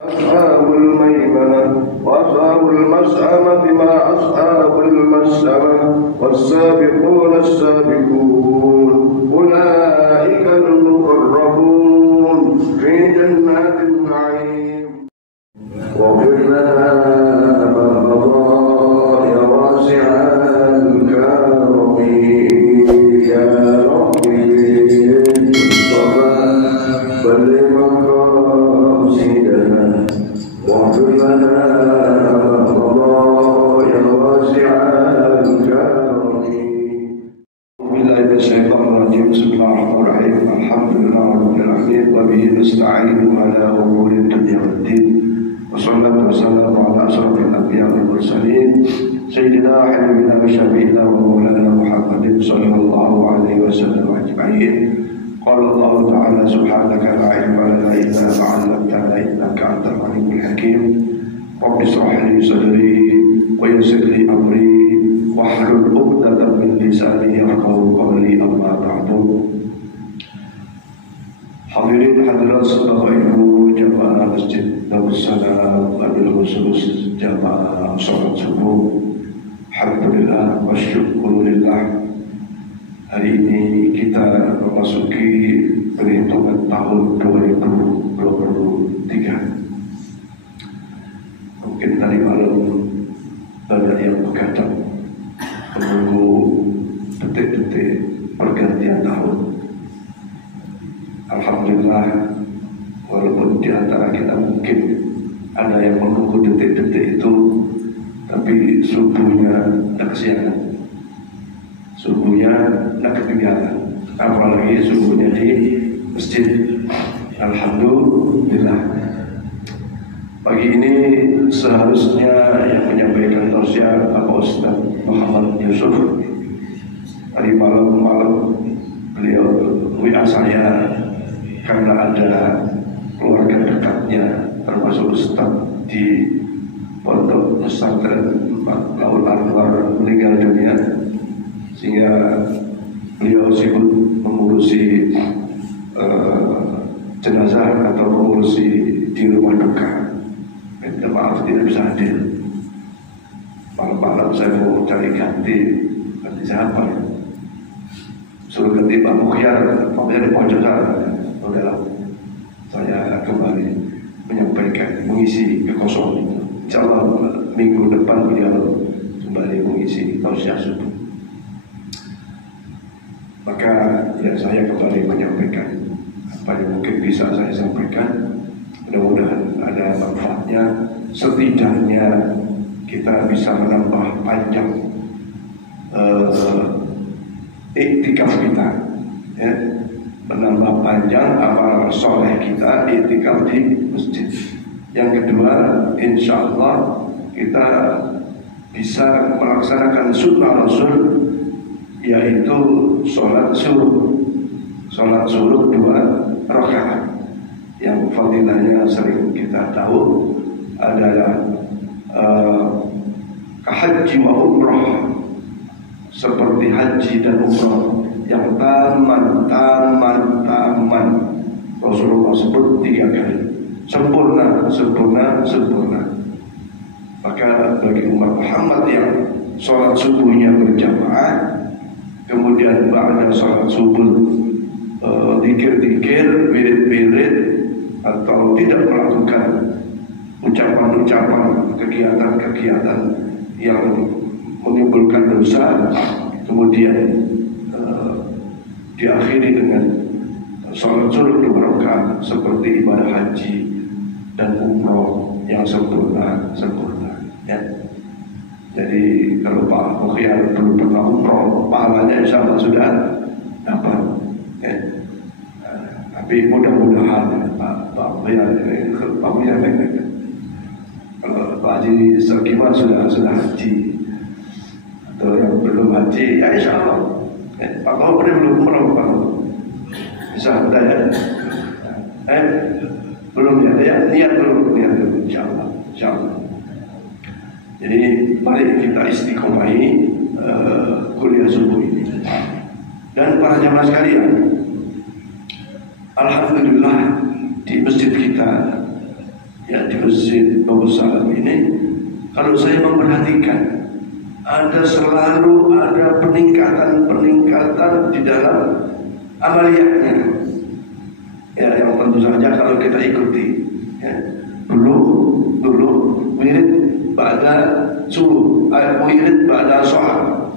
أصحاب الميمنة وأصحاب المشأمة ما أصحاب المشأمة والسابقون السابقون أولئك المقربون في جنات النعيم واغفر لنا قضايا واسع الكرم يا ربي بالصفا بلغ مقاصدنا واغفر لنا قضايا واسع الكرم. بالله من الشيطان الرجيم. بسم الله الرحمن الرحيم. الحمد لله رب العالمين وبه نستعين على امور الدنيا والدين والصلاة والسلام على أشرف الأنبياء والمرسلين سيدنا حبيبنا وشفيعنا ومولانا محمد صلى الله عليه وسلم أجمعين. قال الله تعالى سبحانك لا علم لنا إلا ما علمتنا إنك أنت العليم الحكيم. رب اشرح لي صدري ويسر لي أمري واحلل عقدة من لساني يفقهوا قولي أما بعد. Hadirin hadirat Bapak Ibu jamaah Masjid Darussalam, wabil khusus jamaah sholat subuh. Alhamdulillah wa syukurillah. Hari ini kita memasuki perhitungan tahun 2023. Mungkin tadi malam banyak yang begadang menunggu detik-detik pergantian tahun. Alhamdulillah, walaupun di antara kita mungkin ada yang menunggu detik-detik itu, tapi subuhnya tak kesiangan, subuhnya tak ketinggalan, apalagi subuhnya di masjid. Alhamdulillah. Pagi ini seharusnya yang menyampaikan tausiah Bapak Ustaz Muhammad Yusuf. Tadi malam beliau WA saya karena ada keluarga dekatnya termasuk Ustaz di Pondok Pesantren Laul Anwar meninggal dunia, sehingga beliau sibuk mengurusi jenazah atau mengurusi di rumah duka. Minta maaf tidak bisa hadir. Malam-malam saya mau cari ganti siapa ya? Suruh ganti Pak Mukhtar, Pak di pojok sana. Udahlah, saya kembali menyampaikan, mengisi kekosongan itu. Insyaallah minggu depan beliau kembali mengisi tausiah subuh. Maka ya saya kembali menyampaikan apa yang mungkin bisa saya sampaikan. Mudah-mudahan ada manfaatnya. Setidaknya kita bisa menambah panjang iktikaf kita, ya, menambah panjang amal soleh kita iktikaf di masjid. Yang kedua, insya Allah kita bisa melaksanakan sunnah Rasul, yaitu sholat suruh 2 rakaat yang fadilahnya sering kita tahu adalah haji wa umrah, seperti haji dan umrah yang taman. Rasulullah sebut 3 kali, sempurna. Maka bagi umat Muhammad yang sholat subuhnya berjamaah, kemudian ba'da sholat subuh zikir-zikir, wirid-wirid, atau tidak melakukan ucapan-ucapan, kegiatan-kegiatan yang menimbulkan dosa, kemudian diakhiri dengan sholat sunnah 2 rakaat seperti ibadah haji dan umroh yang sempurna, ya. Jadi kalau Pak Mukhtar belum pernah umroh, pahalanya insya Allah sudah dapat, ya. Tapi mudah-mudahan Pak Mukhtar kalau Pak Haji Sarkiman sudah haji, atau yang belum haji, ya insya Allah. Pak Kau belum umroh, Pak bisa bertanya. Belum ya, niat dulu, insya Allah. Jadi mari kita istiqomahi kuliah subuh ini. Dan para jamaah sekalian, alhamdulillah di masjid kita ya di Masjid Bagus Salam ini, kalau saya memperhatikan selalu ada peningkatan di dalam amaliyahnya. Ya, yang tentu saja kalau kita ikuti. Ya. Dulu wirid pada subuh, wirid pada sholat.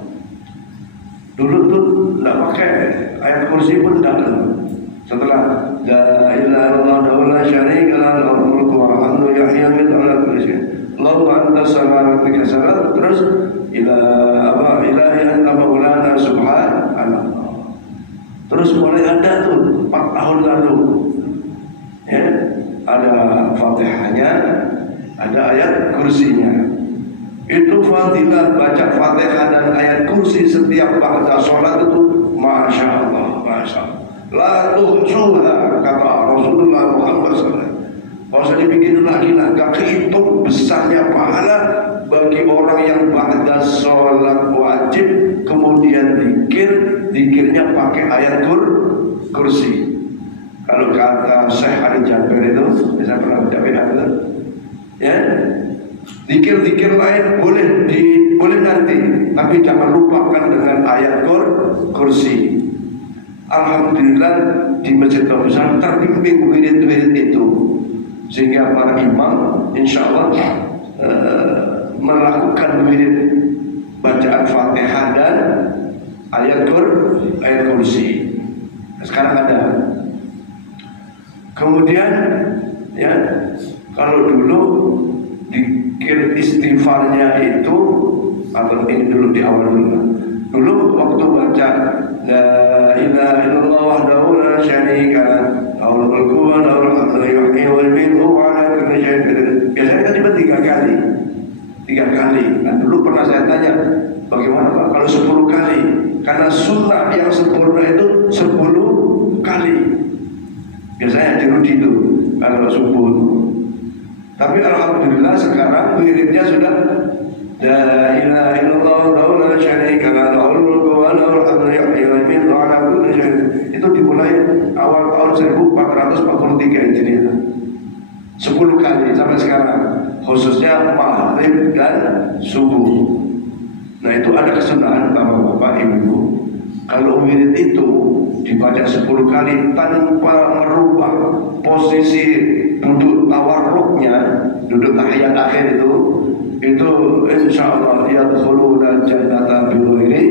Dulu tuh tidak pakai ayat kursi pun tidak ada. Setelah la ilaha illallah la syarika lahu lahul mulku wa lahu yahya wa yumiitu Allahu anta samawati kasarat, terus ilahi anta maulana subhanallah. Terus mulai ada tuh 4 tahun lalu, ya, ada Fatihahnya, ada ayat kursinya. Itu fadilah baca Fatihah dan ayat kursi setiap ba'da sholat itu masya Allah, masya Allah. La tuhsuha, kata Rasulullah Muhammad SAW. Kalau saya dibikin lagi gak kehitung besarnya pahala bagi orang yang ba'da sholat wajib kemudian dikirnya pakai ayat kursi. Kalau kata Syekh Ali Jabir itu, saya pernah baca itu, ya, zikir lain boleh nanti, tapi jangan lupakan dengan ayat kursi. Alhamdulillah di Masjid Besar terbimbing wirid-wirid itu, sehingga para imam insya Allah melakukan wirid bacaan Fatihah dan ayat kursi. Sekarang ada. Kemudian ya, kalau dulu zikir istighfarnya itu, atau ini dulu di awal dulu waktu baca la ilaha illallah wahdahu la syarika lahu lahul mulku wa lahul hamdu yuhyi wa yumiitu wa ala kulli syai'in qadir. Biasanya kan cuma 3 kali. Nah dulu pernah saya tanya, bagaimana Pak kalau 10 kali? Karena sunnah yang sempurna itu 10 kali. Biasanya dirudi itu kalau subuh. Tapi alhamdulillah sekarang wiridnya sudah la ilaha illallah la syarika lahu lahul mulku wa lahul hamdu yuhyi wa yumiitu wa ala kulli syai'in. Itu dimulai awal tahun 1443 Hijriah. 10 kali sampai sekarang, khususnya maghrib dan subuh. Nah itu ada kesunahan bapak-bapak ibu. Kalau wirid itu dibaca 10 kali tanpa merubah posisi duduk tawarruknya, duduk tahiyat akhir itu insya Allah yadkhuluna jannata bighairi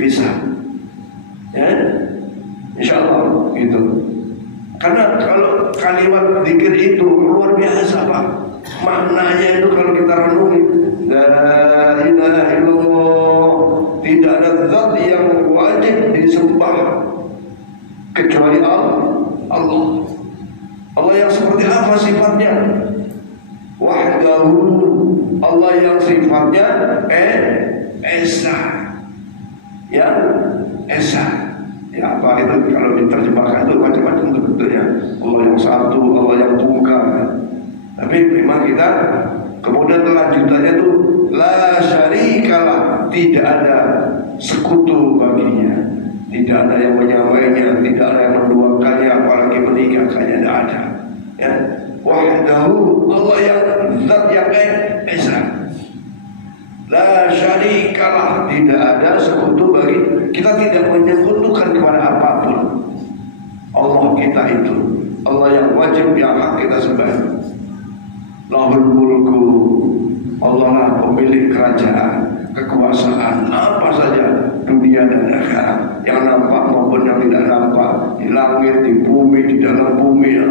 hisab. Ya, insya Allah gitu. Karena kalau kalimat zikir itu luar biasa Pak. Maknanya itu kalau kita renungi, la ilaha illallah, tidak ada zat yang wajib disembah kecuali Allah. Allah yang seperti apa sifatnya? Wahdahu, Allah yang sifatnya esa. Ya, esa. Ya apa itu kalau diterjemahkan itu macam-macam bentuknya. Allah yang satu, Allah yang tunggal. Tapi memang kita kemudian lanjutannya itu la syarikalah, tidak ada sekutu baginya, tidak ada yang menyamainya, tidak ada yang menduakannya, apalagi menikahkannya, tidak ada. Ya, wahdahu, Allah yang zat yang esa. La syarikalah, tidak ada sekutu bagi kita, tidak menyekutukan kepada apapun. Allah kita itu, Allah yang wajib, yang hak kita sembah. Lahul mulku, Allah lah pemilik kerajaan, kekuasaan apa saja dunia dan akhirat, yang nampak maupun yang tidak nampak, di langit, di bumi, di dalam bumi,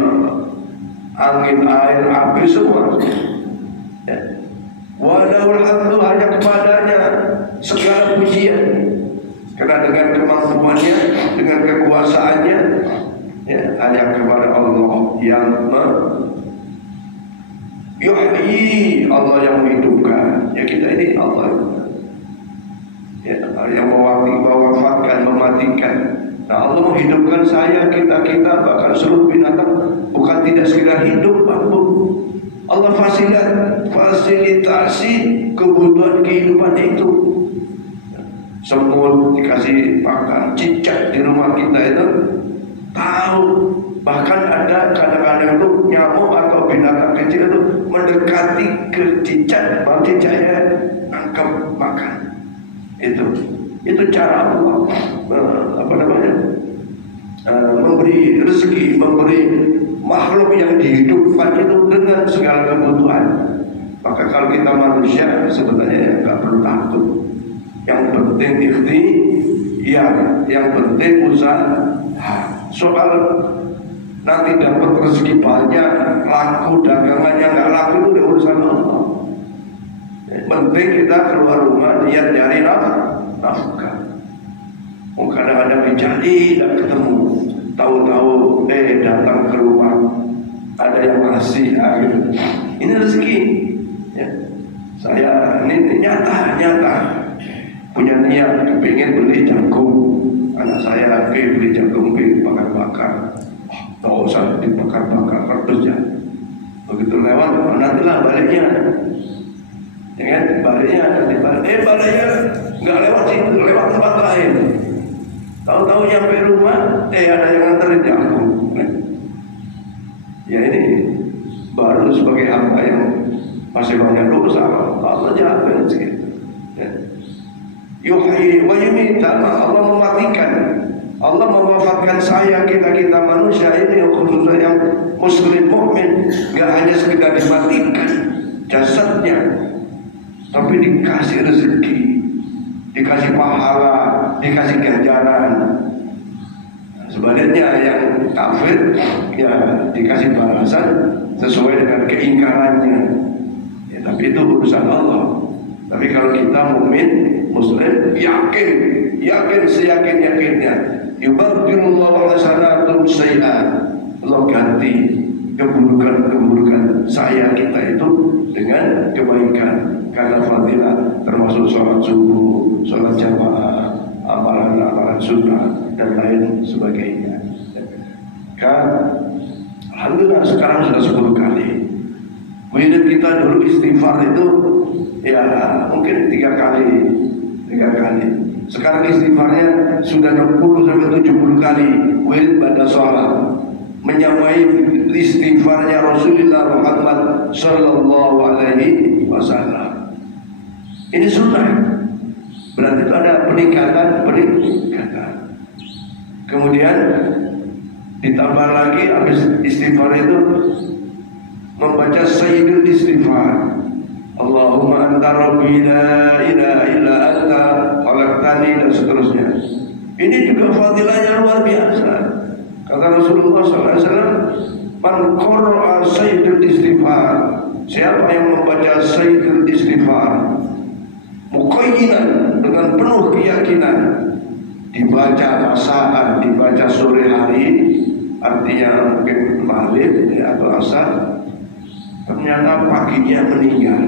angin, air, api, semua. Ya. Walahul hamdu, hanya kepadanya segala pujian, karena dengan kemampuannya, dengan kekuasaannya, ya, hanya kepada Allah yang yuhyi, Allah yang menghidupkan. Ya kita ini Allah, ya, yang mewafatkan, mematikan. Nah Allah menghidupkan saya, kita bahkan seluruh binatang, bukan tidak sekedar hidup, Allah fasilitasi kebutuhan kehidupan itu. Semut dikasih pakan, cicak di rumah kita itu tahu. Bahkan ada kadang-kadang itu nyamuk atau binatang kecil itu mendekati ke cicak, mau cicaknya angkat makan. Itu cara Allah memberi rezeki, memberi makhluk yang dihidupkan itu dengan segala kebutuhan. Maka kalau kita manusia sebenarnya nggak perlu takut. Yang penting ikhtiar, yang penting usaha. Soal nanti dapat rezeki banyak, laku dagangannya nggak laku itu udah urusan Allah. Penting kita keluar rumah niat nyari nafkah. Kadang-kadang dicari tidak ketemu, tahu-tahu datang ke rumah ada yang ngasih gitu. Ini rezeki ya. Saya ini nyata punya niat kepingin beli jagung. Anak saya beli jagung bakar-bakar. Nggak usah dibakar-bakar terus ya. Begitu lewat nantilah baliknya. Ya kan? Baliknya nggak lewat situ, lewat tempat lain. Tahu-tahu nyampe rumah, ada yang nganterin jagung. Ya ini baru sebagai hamba yang masih banyak dosa, Allah jaga segitu. Yuhyi wa yumiit, Allah mematikan, Allah mewafatkan saya, kita manusia ini khususnya yang muslim mukmin, nggak hanya sekedar dimatikan jasadnya, tapi dikasih rezeki, dikasih pahala, dikasih ganjaran. Sebaliknya yang kafir ya dikasih balasan sesuai dengan keingkarannya. Ya, tapi itu urusan Allah. Tapi kalau kita mukmin muslim yakin seyakin-yakinnya, yubaddilullahu hasanatum sayyi'at, Allah ganti keburukan saya kita itu dengan kebaikan. Karena fadilah termasuk sholat subuh, sholat jamaah, amalan-amalan sunnah dan lain sebagainya. Alhamdulillah sekarang sudah 10 kali. Hidup kita dulu istighfar itu ya mungkin 3 kali. Sekarang istighfarnya sudah 60 sampai 70 kali. Wirid pada sholat menyamai istighfarnya Rasulullah Muhammad Sallallahu Alaihi Wasallam. Ini sunnah. Berarti itu ada peningkatan. Kemudian ditambah lagi habis istighfar itu membaca sayyidul istighfar. Allahumma anta rabbi la ilaha illa anta khalaqtani dan seterusnya. Ini juga fadilahnya luar biasa. Kata Rasulullah SAW, man qara'a sayyidul istighfar, siapa yang membaca sayyidul istighfar muqayyidan, dengan penuh keyakinan, dibaca asar, dibaca sore hari, artinya mungkin maghrib atau asar, ternyata paginya meninggal,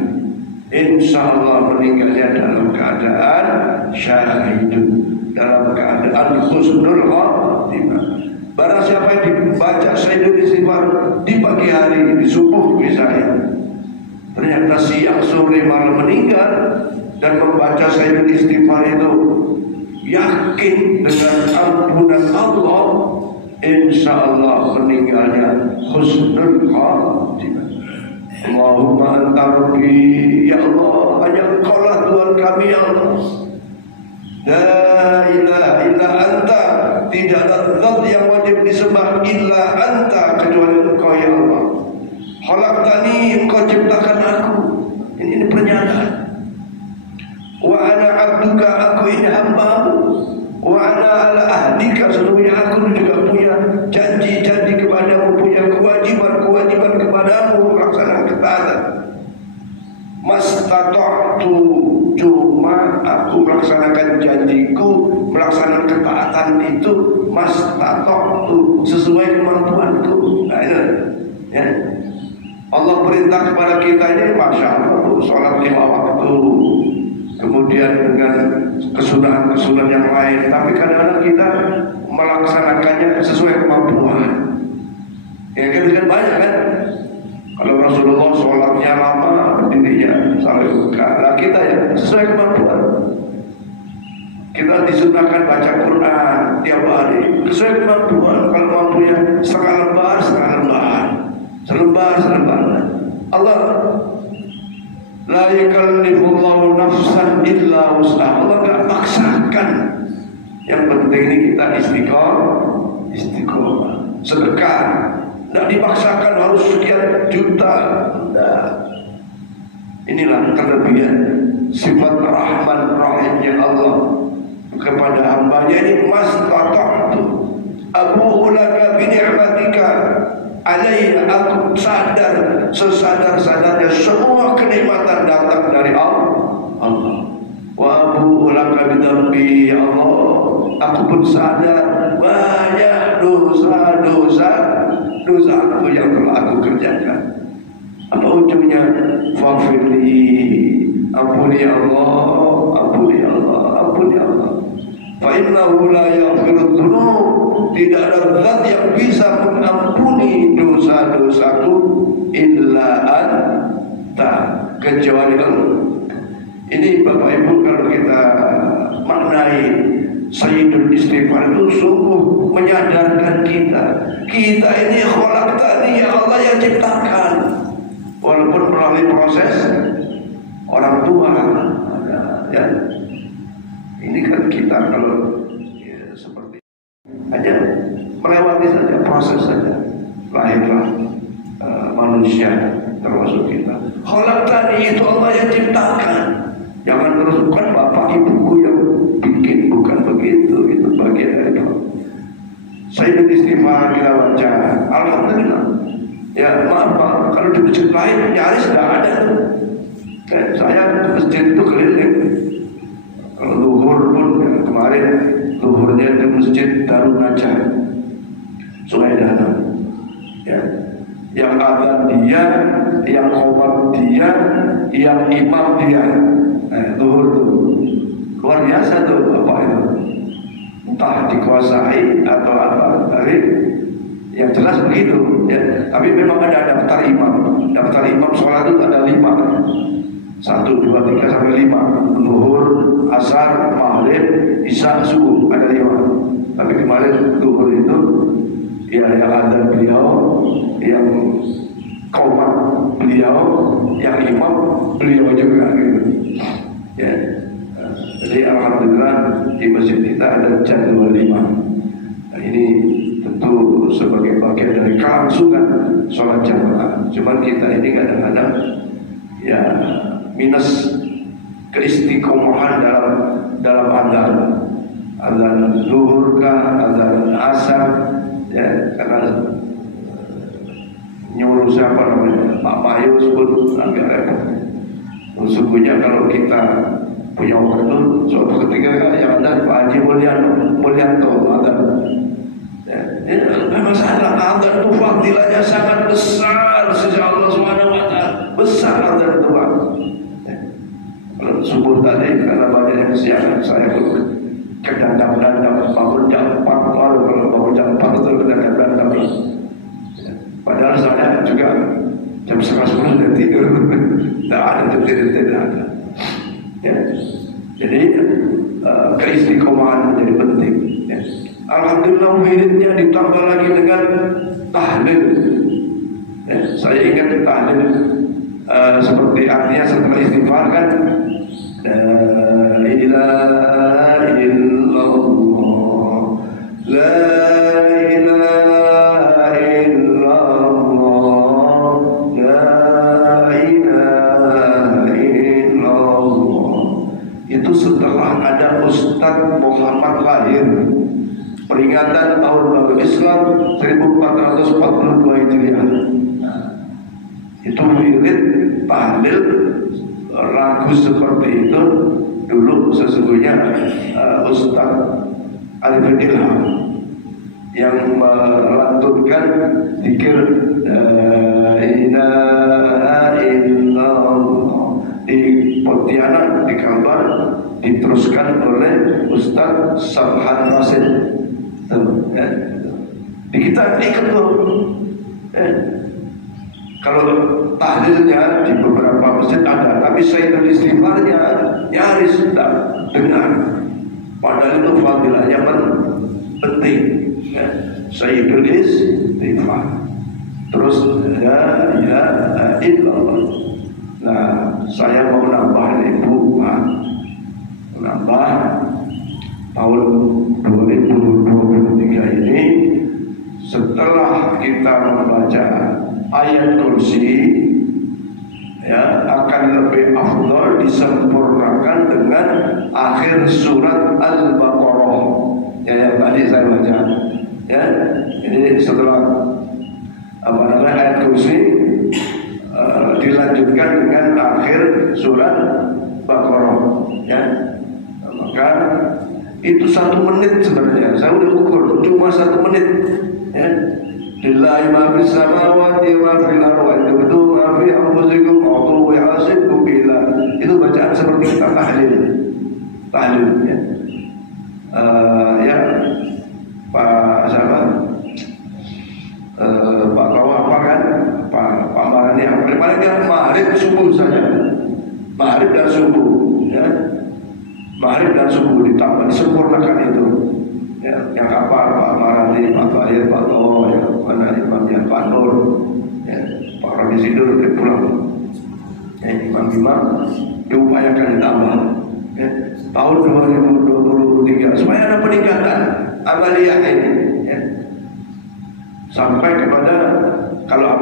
insya Allah meninggalnya dalam keadaan syahidun, dalam keadaan husnul khatimah. Barang siapa yang dibaca sayyidul istighfar di pagi hari, di subuh misalnya, ternyata siang sore malam meninggal dan membaca sayyidul istighfar itu yakin dengan ampunan Allah, insya Allah meninggalnya husnul khatimah. Allahumma anta rabbi, ya Allah hanya Engkaulah Tuhan kami ya Allah. La ilaha illa anta, tidak ada zat yang wajib disembah illa anta, kecuali Engkau ya Allah. Khalaqtani, Engkau ciptakan aku. Ini pernyataan. Wa ana abduka, aku ini hamba-Mu. Wa ana ala ahdika, sesungguhnya aku juga punya janji-janji kepadamu, punya kewajiban kepadamu, melaksanakan ketaatan. Mastata'tu, cuma aku melaksanakan janjiku, melaksanakan ketaatan itu mastata'tu, sesuai kemampuanku. Nah itu ya. Allah perintah kepada kita ini masya Allah, sholat 5 waktu, kemudian dengan kesunahan-kesunahan yang lain. Tapi kadang-kadang kita melaksanakannya sesuai kemampuan. Ya kan banyak kan. Kalau Rasulullah sholatnya lama, berdirinya sampai buka. Nah kita ya sesuai kemampuan. Kita disunahkan baca Quran tiap hari sesuai kemampuan. Kalau mampunya setengah lembar, selembar. Allah la yukallifullahu nafsan illa wus'aha. Allah enggak paksakan. Yang penting ini kita istiqomah, sedekah. Tidak dipaksakan harus sekian juta. Nah, inilah kelebihan sifat Rahman Rahimnya Allah kepada hambanya. Ini mastata'tu abu'u laka bi ni'matika alayya. Aku sadar sesadar-sadarnya semua kenikmatan datang dari Allah. Wa abu'u laka bi dzambi, ya Allah, aku pun sadar banyak dosa aku yang telah aku kerjakan. Apa ujungnya? Faghfirli, ampuni Allah, ampuni Allah, ampuni Allah. Fa innahu la yaghfiru dzunub, tidak ada zat yang bisa mengampuni dosa-dosaku illa anta, kecuali Allah. Ini Bapak Ibu, kalau kita maknai Sayyidul Istighfar itu sungguh menyadarkan kita ini khalaqtani, ya Allah yang ciptakan. Walaupun melalui proses orang tua, ya. Ini kan kita kalau ya, seperti aja melewati saja proses saja, lahirlah manusia termasuk kita. Khalaqtani itu Allah yang ciptakan. Jangan terus bukan bapak ibuku yang bikin, bukan begitu. Itu bagian dari Allah. Sayyidul Istighfar kita baca, alhamdulillah. Ya maaf Pak, kalau di masjid lain nyaris tidak ada. Saya masjid itu keliling. Kalau zuhur pun ya, kemarin zuhurnya di masjid Darun Najah, Sungai Danau. Ya, yang adzan dia, yang khomat dia, yang imam dia. Zuhur itu luar biasa tuh Bapak itu. Entah dikuasai atau apa, tapi yang jelas begitu ya. Tapi memang ada daftar imam. Daftar imam sholat itu ada 5. 1, 2, 3 sampai 5. Zuhur, asar, maghrib, isya, subuh, ada 5. Tapi kemarin zuhur itu ya yang ada beliau, yang qomat beliau, yang imam beliau juga gitu. Ya. Jadi alhamdulillah di masjid kita ada jadwal 5. Nah, ini tentu sebagai bagian dari kelangsungan sholat jamaah. Cuman kita ini kadang-kadang ya minus keistiqomahan dalam adzan zuhur kah, adzan asar, ya, karena nyuruh siapa namanya Pak Mayus pun agak repot. Sesungguhnya kalau kita punya waktu, suatu ketika yang ada Pak Haji Mulyanto ada. Memang salah, adzan itu fadilahnya sangat besar sisi Allah SWT, besar adzan itu. Kalau subuh tadi karena banyak yang siang, saya pun kedandang-dandang bangun jam 4 baru. Kalau bangun jam 4 itu kedandang-dandang. Padahal saya juga jam 11 sudah tidur. Tidak ada tidak ada. Ya. Jadi keistiqomahan menjadi penting. Ya. Alhamdulillah wiridnya ditambah lagi dengan tahlil. Ya, saya ingat tahlil seperti artinya setelah istighfar kan, la ilaha illallah, la ilaha illallah, la ilaha illallah. Itu setelah ada Ustadz Muhammad lahir. Peringatan tahun baru Islam 1442 Hijriah. Itu wirid tahlil lagu seperti itu dulu sesungguhnya Ustaz Arifin Ilham yang melantunkan zikir la ilaha illallah di Pontianak, di Kalbar, diteruskan oleh Ustaz Sabhan Rasid. Di kita ikut tuh. Kalau tahlilnya di beberapa masjid ada, tapi Sayyidul Istighfarnya nyaris tidak dengar. Padahal itu fadilahnya penting. Sayyidul Istighfar. Terus la ilaha illallah. Nah, saya mau nambah Ibu, Pak. Nambah tahun 2023 ini, setelah kita membaca ayat kursi, ya, akan lebih afdal disempurnakan dengan akhir surat Al-Baqarah, ya, yang tadi saya baca, ya. Ini setelah ayat kursi dilanjutkan dengan akhir surat Baqarah, ya. Maka itu 1 menit sebenarnya. Saya udah ukur cuma 1 menit, ya. Lillahi ma fis samawati wa fil ardi wa ma fi anfusikum wa yahasibukum bila. Itu bacaan seperti kita tahlil, ya. Ya, Pak siapa? Pak Kawa apa kan? Pak Marani yang paling kan maghrib subuh saja, maghrib dan subuh, ya. Maghrib dan subuh ditambah disempurnakan itu, ya. Yang apa? Pak Marani, Pak Tahir, Pak Towo, ya. Mana imamnya Pak Nur, ya. Pak Rani Sidur udah pulang, ya. Imam-imam diupayakan ditambah, ya. Tahun 2023 supaya ada peningkatan amaliyah ini, ya. Sampai kepada kalau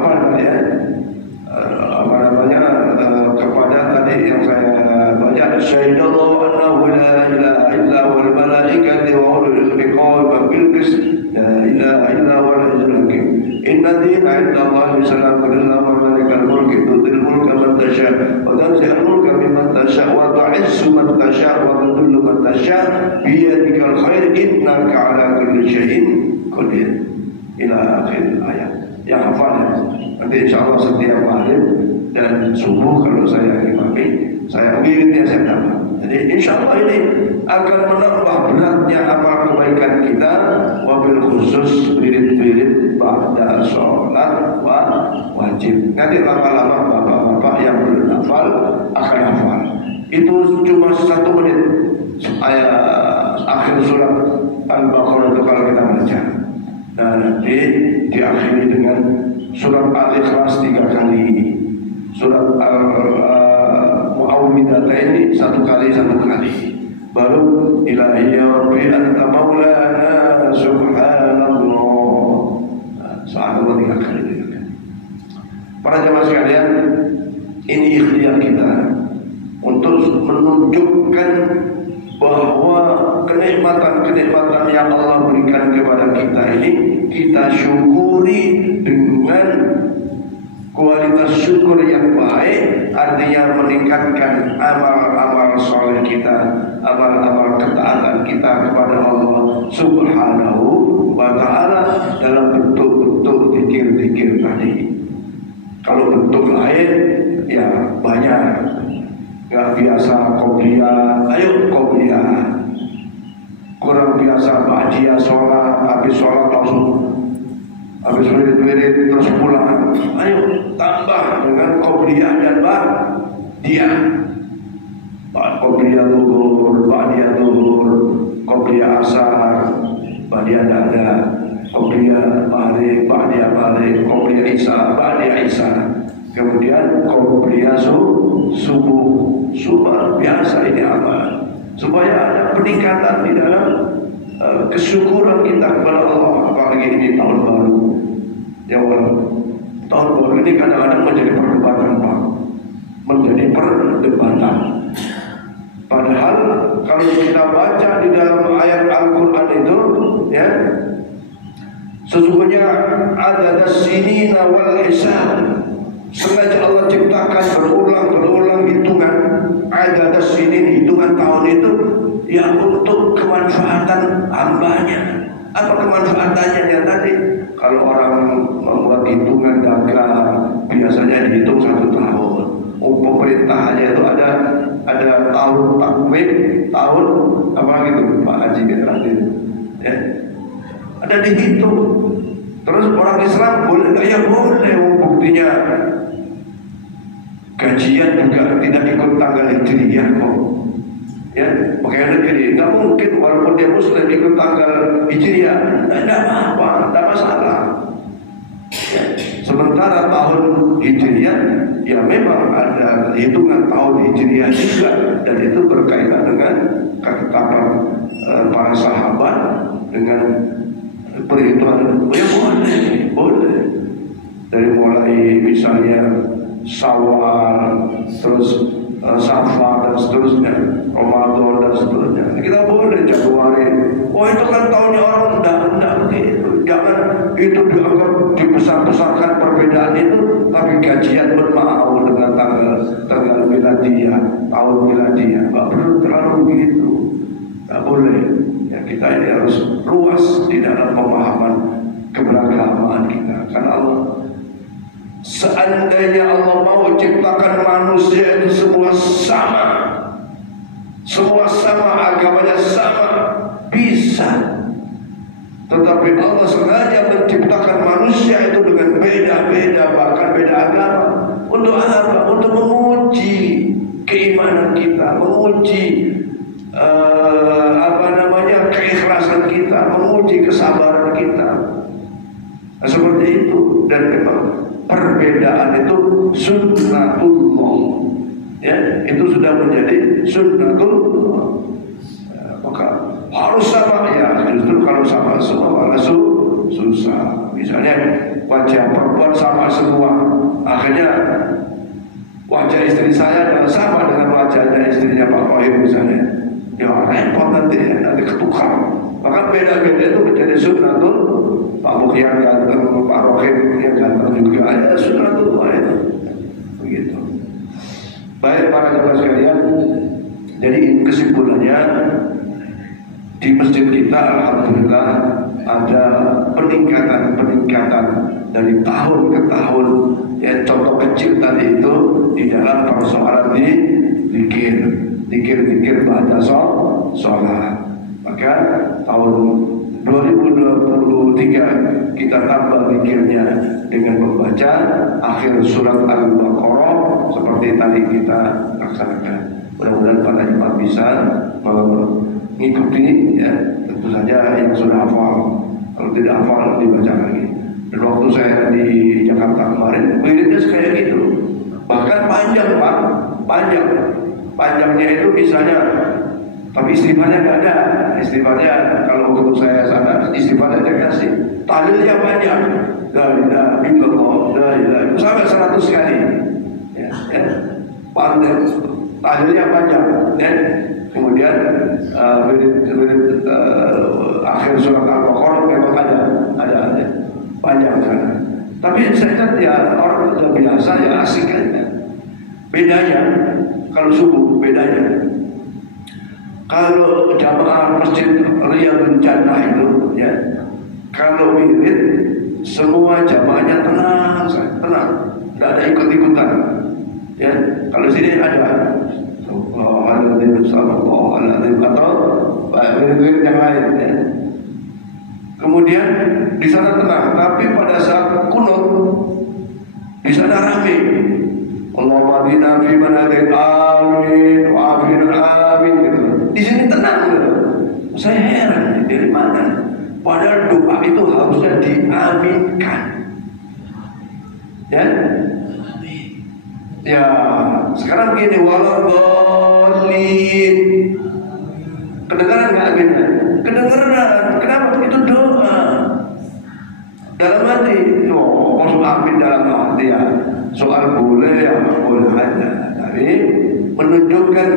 kepada tadi yang saya baca, syahidallahu annahu la ilaha illa wal malaikatu wa ulul ilmi qa'iman bil qist la ilaha illa wal azizul hakim inna dina 'inda Allahi salamun lil malaikal mulki tudil mulka man tasha wa tanzilul mulka mimman tasha wa tu'izzu man tasha wa tudillu man tasha bi yadikal khair innaka 'ala kulli syai'in qadir ila akhir ayat. Yang hafal, nanti insyaallah setiap maghrib dan subuh kalau saya imami, saya wiridnya saya tambah. Jadi insyaallah ini akan menambah beratnya amal kebaikan kita, wabil khusus wirid-wirid ba'da sholat wajib. Nanti lama-lama bapak-bapak yang belum hafal akan hafal. Itu cuma 1 menit ayat akhir surat Al-Baqarah itu kalau kita baca. Nah, nanti diakhiri dengan surat Al-Ikhlas 3 kali, surat Al-Mu'awwidataini 1 kali, baru ilahi ya rabbi anta maulana subhanallah. Saat 3 kali. Para jemaah sekalian, ini ikhtiar kita untuk menunjukkan bahwa kenikmatan-kenikmatan yang Allah berikan kepada kita ini kita syukuri dengan kualitas syukur yang baik, artinya meningkatkan amal-amal soleh kita, amal-amal ketaatan kita kepada Allah Subhanahu wa ta'ala dalam bentuk-bentuk zikir-zikir tadi. Kalau bentuk lain ya banyak. Gak biasa qobliyah, ayo qobliyah. Kurang biasa ba'diyah sholat, habis sholat langsung habis wirid-wirid terus pulang. Ayo tambah dengan qobliyah dan ba'diyah. Qobliyah zuhur, ba'diyah zuhur, qobliyah asar, ba'diyah dada, qobliyah maghrib, ba'diyah maghrib, qobliyah isya, ba'diyah isya. Kemudian qobliyah subuh. Luar biasa ini amal, supaya ada peningkatan di dalam kesyukuran kita kepada Allah. Apalagi ini tahun baru, ya Allah. Tahun baru ini kadang-kadang menjadi perdebatan, Pak, menjadi perdebatan. Padahal kalau kita baca di dalam ayat Al-Quran itu, ya, sesungguhnya ada sinina wal hisab. Sengaja Allah ciptakan berulang hitungan ada sini, hitungan tahun itu yang untuk kemanfaatan hambanya. Apa kemanfaatannya yang tadi? Kalau orang membuat hitungan dagang biasanya dihitung 1 tahun. Pemerintahannya itu ada tahun takwim, tahun apa gitu Pak Haji Terakhir, ya, ada dihitung. Terus orang Islam boleh nggak? Ya boleh. Buktinya gajian juga tidak ikut tanggal hijriah kok, ya. Pegawai negeri nggak mungkin walaupun dia muslim ikut tanggal hijriah, tidak apa-apa, tidak masalah. Ya. Sementara tahun Hijriah ya memang ada hitungan tahun Hijriah juga, dan itu berkaitan dengan ketetapan para sahabat dengan perhitungan. Ya boleh dari mulai misalnya Syawal, terus Safar dan seterusnya, Ramadan dan seterusnya. Kita boleh Januari. Oh itu kan tahunnya orang, enggak begitu. Jangan itu dianggap dibesar-besarkan perbedaan itu, tapi kajian bermau dengan tanggal miladiah, tahun miladiah. Enggak perlu terlalu begitu. Enggak boleh. Ya, kita ini harus luas di dalam pemahaman keberagamaan kita. Karena Allah, seandainya Allah mau ciptakan manusia itu semua sama, agamanya sama, bisa. Tetapi Allah sengaja menciptakan manusia itu dengan beda-beda, bahkan beda agama. Untuk apa? Untuk menguji keimanan kita, menguji keikhlasan kita, menguji kesabaran kita. Nah, seperti itu. Dan memang perbedaan itu sunnatullah, ya, itu sudah menjadi sunnatullah. Maka harus sama, ya justru kalau sama semua malah susah. Misalnya wajah perempuan sama semua, akhirnya wajah istri saya sama dengan wajahnya istrinya Pak Rohim misalnya, ya repot nanti ketukar. Maka beda-beda itu menjadi sunnatul. Pak Mukhtar ganteng, Pak Rohim yang ganteng juga, ada sunnatullah itu. Begitu. Baik para jemaah sekalian, jadi kesimpulannya di masjid kita alhamdulillah ada peningkatan dari tahun ke tahun. Ya, contoh kecil tadi itu di dalam persoalan di dikir baca sholat. Maka tahun 2023 kita tambah zikirnya dengan membaca akhir surat Al-Baqarah seperti tadi kita laksanakan. Mudah-mudahan para jemaah bisa mengikuti, ya, tentu saja yang sudah hafal. Kalau tidak hafal dibaca lagi. Dan waktu saya di Jakarta kemarin, wiridnya kayak gitu. Bahkan panjang Pak, panjangnya itu misalnya, tapi istighfarnya nggak ada. Istighfarnya kalau untuk saya sana, istighfarnya saya kasih. Tahlilnya banyak. La ilaha illallah, la ilaha illallah, sampai 100 kali. Ya. Panjang. Tahlilnya banyak. Dan kemudian akhir surat Al-Baqarah memang ada banyak sana. Tapi saya lihat ya orang sudah biasa, ya asik aja. Bedanya kalau subuh, bedanya kalau jamaah masjid Riyadhul Jannah itu, ya, kalau wirid semua jamaahnya tenang, tidak ada ikut-ikutan. Ya, kalau sini ada Subhanallah atau wirid yang lain. Ya. Kemudian di sana tenang, tapi pada saat kunut di sana ramai. Allahumma hadina fi man hadait, amin, wa afina amin gitu. Di sini tenang gitu. Saya heran dari mana? Padahal doa itu harusnya diaminkan. Ya? Ya, sekarang gini, waladhdallin. Kedengaran nggak aminnya? Kedengaran. Kenapa? Itu doa. Dalam hati. Oh, maksud amin dalam hati ya. Soal boleh ya, boleh aja. Tapi menunjukkan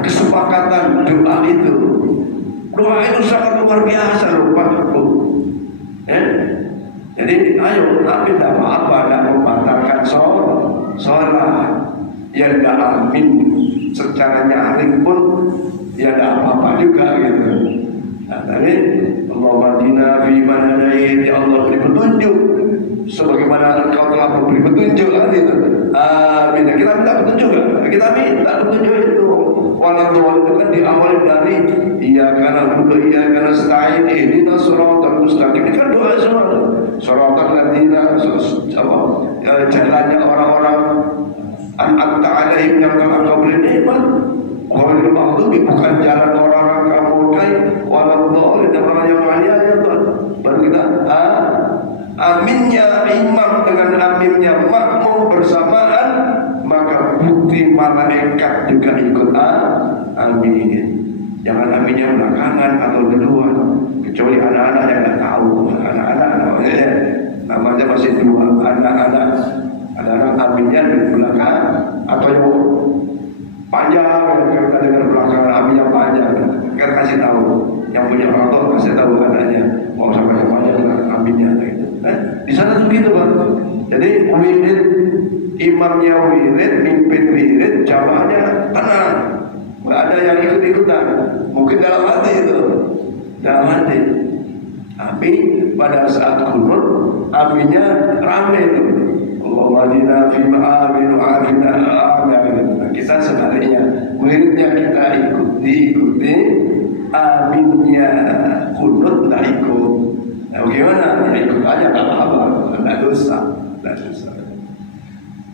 kesepakatan doa itu. Doa itu sangat luar biasa loh Pak. Ya? Jadi ayo, tapi tidak apa-apa, tidak membatalkan sholat. Ya tidak amin secara nyaring pun ya tidak apa-apa juga gitu. Nah, tadi Allahumma hadina fi man hadait, ya Allah beri petunjuk sebagaimana Engkau telah memberi petunjuk itu. Amin. Kita minta petunjuk kan? Kita minta petunjuk itu. Waladhdallin itu kan diawali dari iyyaka na'budu wa iyyaka nasta'in ihdinas siratal mustaqim. Ini kan doa semua. Siratal ladzina, jalannya orang-orang an'amta 'alaihim yang Engkau beri nikmat. Ghairil maghdubi, bukan jalan orang-orang kamu murkai, waladhdallin, orang yang mulia ya Tuhan. Baru kita imam dengan aminnya makmum bersamaan, maka bukti malaikat juga ikut amin. Jangan aminnya belakangan atau duluan, kecuali anak-anak yang nggak tahu. Anak-anak namanya masih dua, anak-anak aminnya di belakang atau yang panjang, kita dengar belakangan aminnya panjang, kita kasih tahu. Yang punya orang tua kasih tahu anaknya mau sampai ke panjang aminnya gitu. Di sana tuh gitu Pak. Jadi wirid, imamnya wirid, mimpin wirid, jamaahnya tenang. Nggak ada yang ikut-ikutan. Mungkin dalam hati itu, dalam hati. Tapi pada saat kunut, aminnya rame itu. Allahumma fima aminu afina amin. Kita sebenarnya wiridnya kita ikuti, aminnya kunut tak ikut. Nah, bagaimana? Ya ikut aja, tak apa-apa, tidak dosa.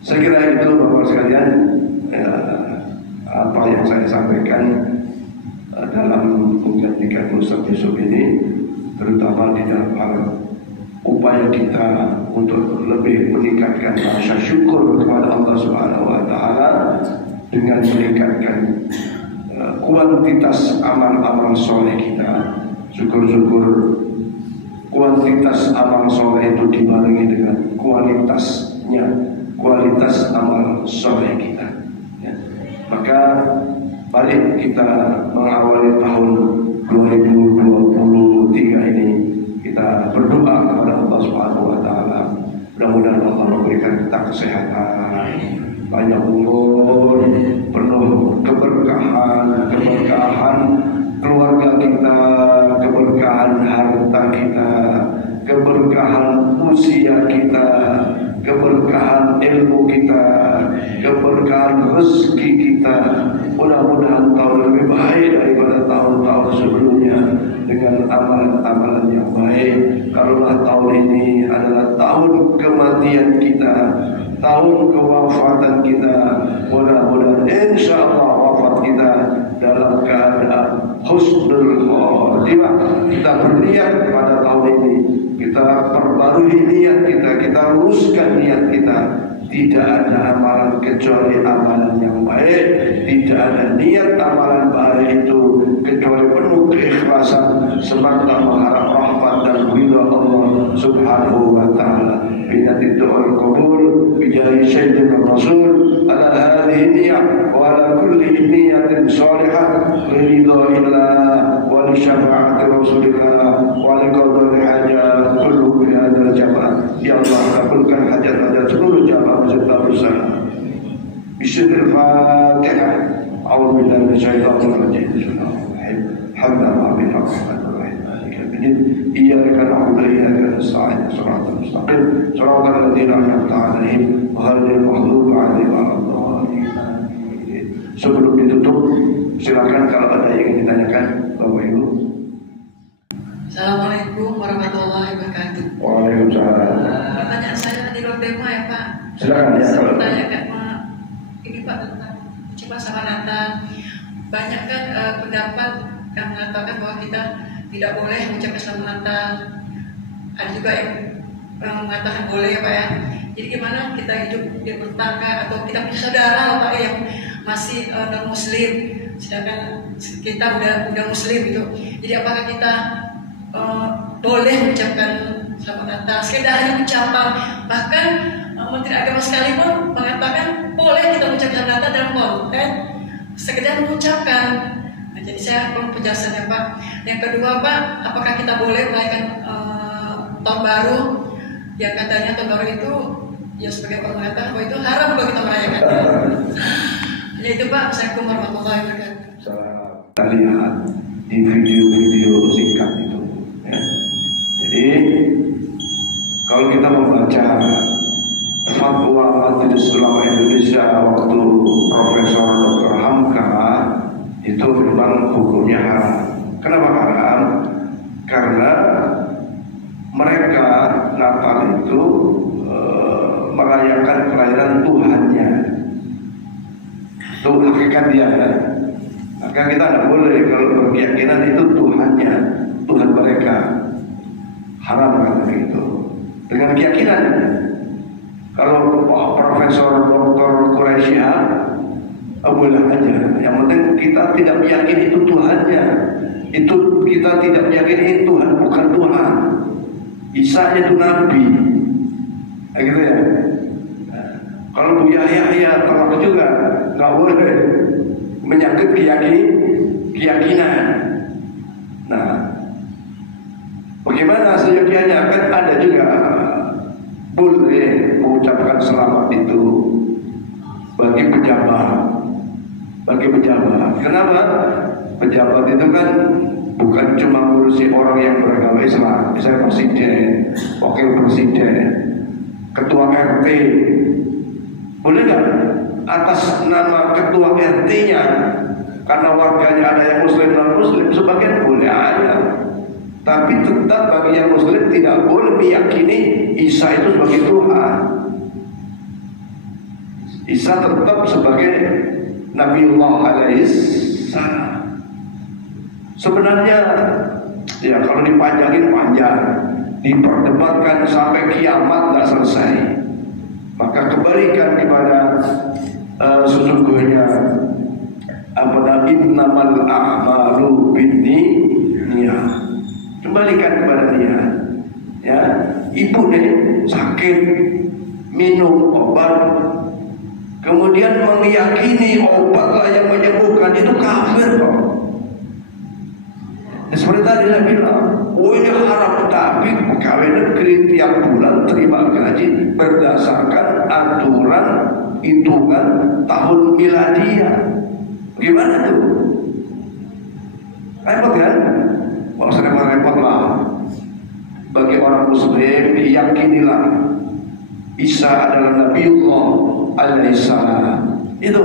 Saya kira itu Bapak sekalian. Apa yang saya sampaikan dalam menggantikan Ustaz Yusuf ini, terutama di dalam hal upaya kita untuk lebih meningkatkan rasa syukur kepada Allah Subhanahu wa Ta'ala dengan meningkatkan kuantitas amal-amal soleh kita. Syukur-syukur kuantitas amal soleh itu dibarengi dengan kualitas amal soleh kita. Maka mari kita mengawali tahun 2023 ini, kita berdoa kepada Allah Subhanahu wa Ta'ala. Mudah-mudahan Allah memberikan kita kesehatan, banyak umur, penuh keberkahan keluarga kita, keberkahan harta kita, keberkahan usia kita, keberkahan ilmu kita, keberkahan rezeki kita. Mudah-mudahan tahun lebih baik daripada tahun-tahun sebelumnya dengan amalan-amalan yang baik. Karena tahun ini adalah tahun kematian kita, tahun kewafatan kita. Mudah-mudahan insyaallah wafat kita dalam keadaan husnul khotimah. Kita berniat pada tahun ini, kita perbarui niat kita luruskan niat kita. Tidak ada amalan kecuali amalan yang baik. Tidak ada niat amalan baik itu kecuali penuh keikhlasan semata mengharap rahmat dan ridha Allah Subhanahu wa Ta'ala. Binati do'al qabul bijahi sayyidina Rasul ala hadhihi niyah wa ala kulli niyatin salihah ridha illah wa li syafa'ati Rasulillah wa li qadari hajat kullu bi hadzal jamaah. Ya Allah, kabulkan hajat-hajat seluruh jamaah beserta bersama. Bismillahirrahmanirrahim. A'udzu billahi minasyaitonir rajim. Bismillahirrahmanirrahim. Alhamdulillahi rabbil alamin. Iyyaka na'budu wa iyyaka nasta'in. Shiratal mustaqim. Shiratal ladzina an'amta 'alaihim ghairil maghdubi 'alaihim waladdallin. Sebelum ditutup, silakan kalau ada yang ingin ditanyakan Bapak Ibu. Assalamualaikum warahmatullahi wabarakatuh. Waalaikumsalam. Pertanyaan saya di luar tema ya Pak. Silakan ya. Saya bertanyakan ini Pak tentang coba sama Natal. Banyak kan pendapat yang mengatakan bahwa kita tidak boleh mengucapkan selamat Natal. Ada juga yang mengatakan boleh Pak ya. Jadi gimana kita hidup di bertetangga atau kita punya saudara Pak yang masih non Muslim, sedangkan kita udah Muslim gitu. Jadi apakah kita boleh mengucapkan selamat Natal sekedar hanya ucapan? Bahkan Menteri Agama sekalipun mengatakan boleh kita mengucapkan Natal dalam konten sekedar mengucapkan. Nah, jadi saya perlu penjelasannya Pak. Yang kedua Pak, apakah kita boleh merayakan tahun baru yang katanya tahun baru itu ya sebagai orang mengatakan bahwa itu haram kalau kita merayakannya. Ya itu Pak. Assalamualaikum warahmatullahi wabarakatuh. Kita lihat di video-video singkat itu ya. Jadi kalau kita membaca fatwa Majelis Ulama Indonesia waktu Profesor Dr. Hamka, itu memang hukumnya haram. Kenapa haram? Karena mereka Natal itu merayakan kelahiran Tuhannya. Itu hakikat dia ya. Maka kita tidak boleh kalau berkeyakinan itu Tuhannya, Tuhan mereka. Haram kan itu. dengan keyakinan. Kalau Profesor Dr. Quraisy boleh aja. Yang penting kita tidak meyakini itu Tuhannya. Itu kita tidak meyakini itu Tuhan, bukan Tuhan. Isa itu Nabi. Gitu ya. Kalau Bu Yahya terlalu juga nggak boleh menyangkut keyakinan. Nah, bagaimana seyogianya? Kan ada juga boleh mengucapkan selamat itu bagi pejabat. Kenapa? Pejabat itu kan bukan cuma ngurusi orang yang beragama Islam, misalnya presiden, wakil presiden, ketua RT. Boleh nggak atas nama ketua RT-nya, karena warganya ada yang Muslim dan Muslim, sebagian boleh aja. Tapi tetap bagi yang Muslim tidak boleh meyakini Isa itu sebagai Tuhan. Isa tetap sebagai Nabiullah alaihi salam. Sebenarnya ya kalau dipanjangin panjang, diperdebatkan sampai kiamat nggak selesai. Maka kembalikan kepada sesungguhnya innamal a'malu binniyat. Kembalikan kepada dia. Ya, ibu nih sakit, minum obat, kemudian meyakini obatlah yang menyembuhkan, itu kafir kok. Seperti tadi saya bilang, ini haram, tapi pegawai negeri tiap bulan terima gaji berdasarkan aturan hitungan tahun miladiah. Gimana tuh? Repot kan? Maksudnya repot lah. Bagi orang Muslim, yakinilah Isa adalah Nabiullah alaihi salam. Itu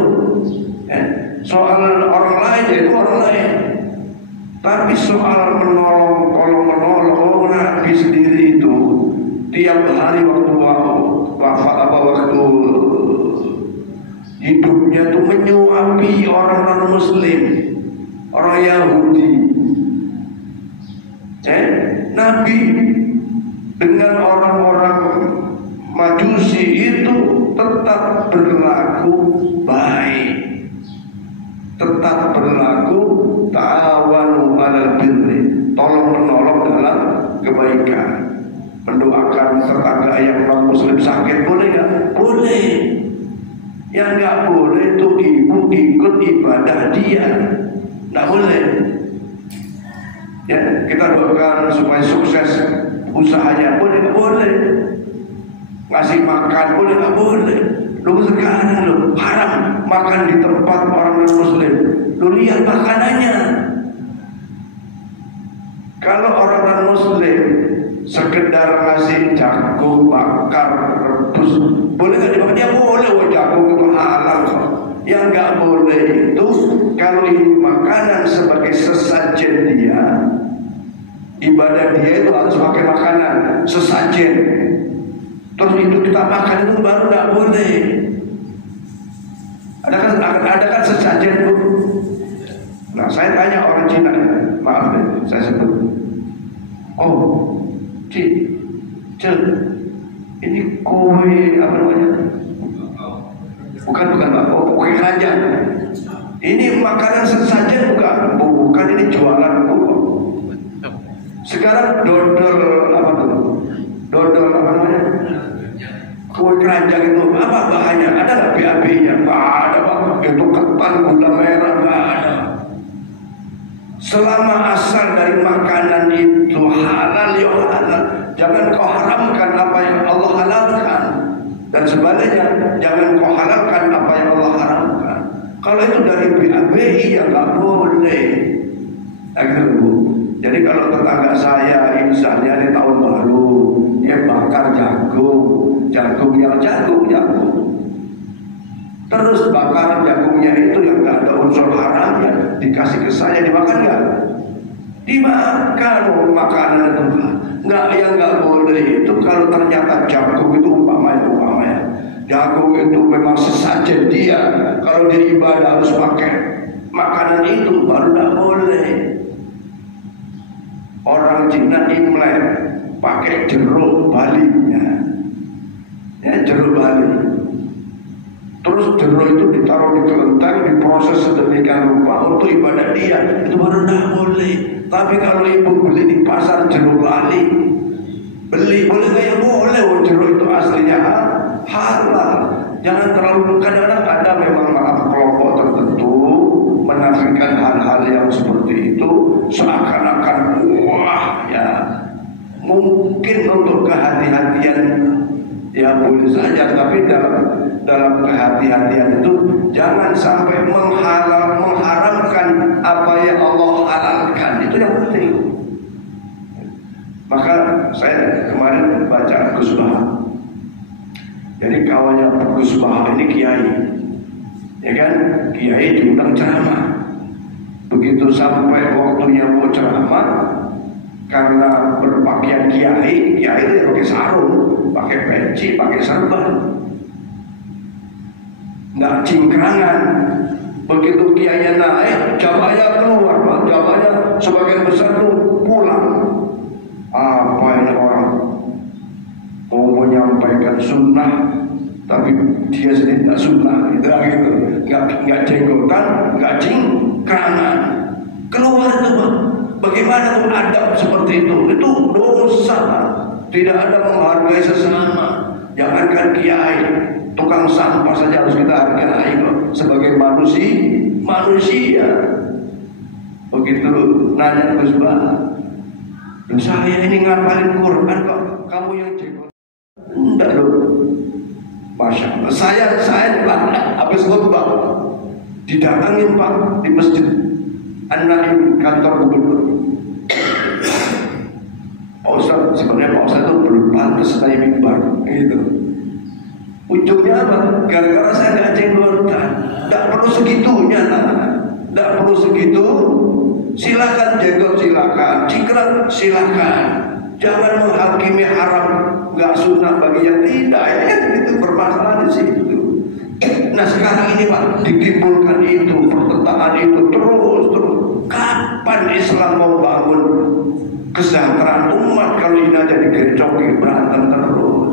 soal orang lain ya itu orang lain. Tapi soal menolong Nabi sendiri itu tiap hari waktu wafat waktu hidupnya itu menyuapi orang non Muslim, orang Yahudi. Nabi dengan orang-orang Majusi itu tetap berlaku baik, tetap berlaku ta'awanu 'alal birri, tolong menolong dalam kebaikan, mendoakan tetangga yang non Muslim sakit boleh nggak? Boleh. Yang nggak boleh itu ibu ikut ibadah dia, nggak boleh. Ya, kita doakan supaya sukses usahanya, boleh nggak? Boleh. Ngasih makan boleh nggak? Boleh. Lu sekarang lu haram makan di tempat orang non Muslim. Lu lihat makanannya. Kalau orang non Muslim sekedar ngasih jagung bakar rebus, boleh nggak dimakan? Dia boleh. Wah, jagung itu halal. Yang nggak boleh itu kalau ini makanan sebagai sesajen dia, ibadah dia itu harus pakai makanan sesajen. Terus itu kita makan itu baru nggak boleh. Ada kan sesajen itu. Nah, saya tanya orang Cina, maaf deh, saya sebut. Oh, Cik, ini kue apa namanya? Bukan Pak. Oh, kue keranjang. Ini makanan sesajen bukan? Bukan, ini jualan kue. Sekarang dodol apa tuh? Dodol apa namanya? Kue keranjang itu apa bahannya? Ada nggak BAB-nya? Nggak ada Pak. Itu ketan, gula merah, nggak ada. Selama asal dari makanan itu halal ya halal. Jangan kau haramkan apa yang Allah halalkan, dan sebaliknya jangan kau halalkan apa yang Allah haramkan. Kalau itu dari BABI ya nggak boleh. Jadi kalau tetangga saya misalnya di tahun baru dia bakar jagung terus bakar jagungnya itu yang nggak ada unsur haramnya dikasih ke saya, dimakan nggak? Dimakan. Makanan itu yang nggak boleh itu kalau ternyata jagung itu umpamanya jagung itu memang sesajen dia, kalau dia ibadah harus pakai makanan itu baru nggak boleh. Orang Cina Imlek pakai jeruk balinya, ya jeruk bali. Terus jeruk itu ditaruh di kelenteng, diproses sedemikian rupa untuk ibadah dia, itu baru tidak boleh. Tapi kalau ibu beli di pasar jeruk bali, beli boleh nggak? Ya boleh. Jeruk itu aslinya halal. Jangan terlalu, kadang-kadang ada memang maaf kelompok tertentu menafikan hal-hal yang seperti itu seakan-akan wah ya mungkin untuk kehati-hatian ya boleh saja, tapi dalam kehati-hatian itu jangan sampai mengharamkan apa yang Allah halalkan, itu yang penting. Maka saya kemarin baca Gus Baha. Jadi kawannya Gus Baha ini kiai, ya kan? Kiai diundang ceramah. Begitu sampai waktunya mau ceramah, karena berpakaian kiai itu pakai sarung, pakai peci, pakai sarban, nggak cingkrangan. Begitu kiai naik, jamaahnya keluar, jamaahnya sebagian besar tuh pulang. Apa ini orang mau menyampaikan sunnah, tapi dia sendiri tidak sunnah, gitu, nggak jenggotan, nggak cingkrangan, keluar itu Pak. Bagaimana tuh adab seperti itu? Itu dosa. Tidak ada menghargai sesama. Jangankan kiai, tukang sampah saja harus kita hargai sebagai manusia. Begitu nanya Gus Bah, saya ini ngapalin Quran kok kamu yang jenggot? Enggak loh. Masya Allah. Saya habis khutbah didatangin Pak di masjid An-Naim, kantor gubernur. Pak Ustaz, sebenarnya Pak Ustaz itu belum pantas naik mimbar, gitu. Ujungnya apa? Gara-gara saya nggak jenggotan, nggak perlu segitunya lah, nggak perlu segitu. Silakan jenggot, silakan cingkrang, silakan. Jangan menghakimi haram, nggak sunnah bagi yang tidak. Ya, itu bermasalah di situ. Nah sekarang ini Pak, ditimbulkan itu, pertentangan itu terus. Kapan Islam mau bangun kesejahteraan umat kalau ini aja digecoki, berantem terus?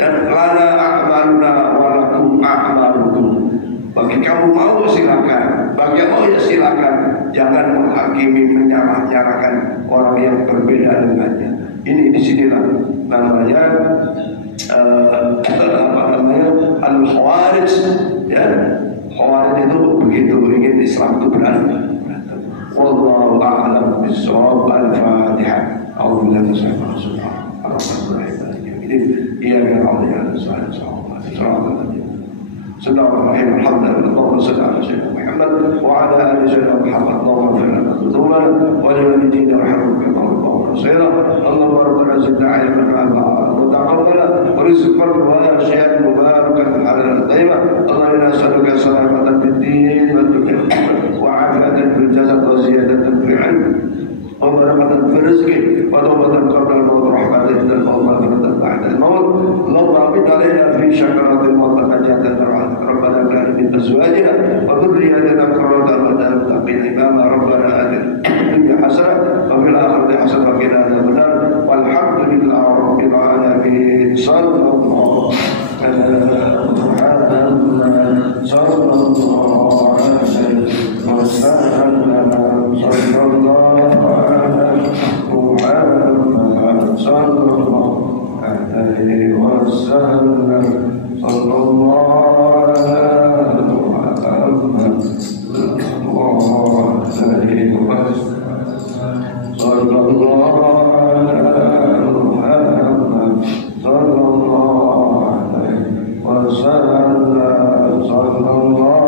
Ya, lana a'maluna walakum a'malukum. Bagi kamu mau silakan, bagi yang mau ya silakan. Jangan menghakimi, menyalahkan orang yang berbeda dengannya. Ini disinilah namanya al-khawarij, ya. Khawarij itu begitu ingin Islam itu berantem. Wallahu a'lam bishawab. Al-Fatihah. A'udzubillahi minasyaitonir rajim. Alhamdulillahirabbil alamin. Iyyaka na'budu wa iyyaka nasta'in. Bismillahirrahmanirrahim. Alhamdulillah. Allahumma shalli ala sayyidina Muhammad wa ala ali sayyidina Muhammad. Allahumma ighfir lana dhunubana wa li walidayna warhamhum Allahumma sayyidina. Allahumma rabbana zidna 'ilman wa taqabbala wa rizqan wa shay'an mubarakan 'ala daima. Allahumma nas'aluka salamatan fid din wa dunya wa 'afiyatan fil jasad wa ziyadatan fil 'ilm wa barakatan fil rizqi wa tawbatan qabla al-maut wa rahmatan inda al-maut wa maghfiratan ba'da al-maut. Allahumma amin 'alaina fi syakaratil maut najatan rabbana lana min azwajina wa dhurriyyatina qurrata a'yunin wattaqina imama rabbana atina dunya hasanah wa fil akhirati hasanah wa qina adzabannar. Walhamdulillahi rabbil alamin. Sallallahu Sallallahu